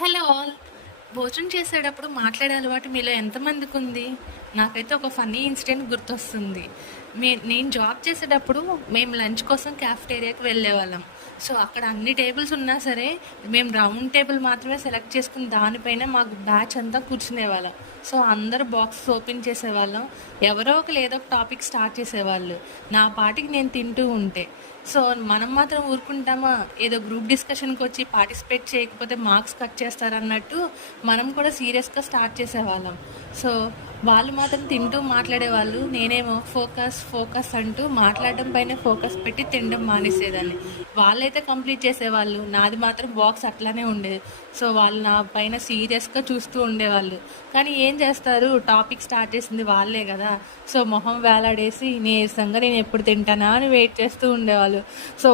Hello all. భోజనం చేసేటప్పుడు మాట్లాడే అలవాటు మీలో ఎంతమందికి ఉంది? నాకైతే ఒక ఫన్నీ ఇన్సిడెంట్ గుర్తొస్తుంది. నేను జాబ్ చేసేటప్పుడు మేము లంచ్ కోసం క్యాఫ్టేరియాకి వెళ్ళేవాళ్ళం. సో అక్కడ అన్ని టేబుల్స్ ఉన్నా సరే మేము రౌండ్ టేబుల్ మాత్రమే సెలెక్ట్ చేసుకుని దానిపైన మాకు బ్యాచ్ అంతా కూర్చునేవాళ్ళం. సో అందరూ బాక్సెస్ ఓపెన్ చేసేవాళ్ళం. ఎవరో ఒకరు ఏదో ఒక టాపిక్ స్టార్ట్ చేసేవాళ్ళు. నా పాటికి నేను తింటూ ఉంటే. సో మనం మాత్రం ఊరుకుంటామా? ఏదో గ్రూప్ డిస్కషన్కి వచ్చి పార్టిసిపేట్ చేయకపోతే మార్క్స్ కట్ చేస్తారన్నట్టు మనం కూడా సీరియస్గా స్టార్ట్ చేసేవాళ్ళం. సో వాళ్ళు మాత్రం తింటూ మాట్లాడేవాళ్ళు. నేనేమో ఫోకస్ ఫోకస్ అంటూ మాట్లాడడం పైన ఫోకస్ పెట్టి తినడం మానేసేదాన్ని. వాళ్ళైతే కంప్లీట్ చేసేవాళ్ళు, నాది మాత్రం బాక్స్ అట్లానే ఉండేది. సో వాళ్ళు నా పైన సీరియస్గా చూస్తూ ఉండేవాళ్ళు. కానీ ఏం చేస్తారు, టాపిక్ స్టార్ట్ చేసింది వాళ్ళే కదా. సో మొహం వేలాడేసి నీరసంగా నేను ఎప్పుడు తింటానా అని వెయిట్ చేస్తూ ఉండేవాళ్ళు. సో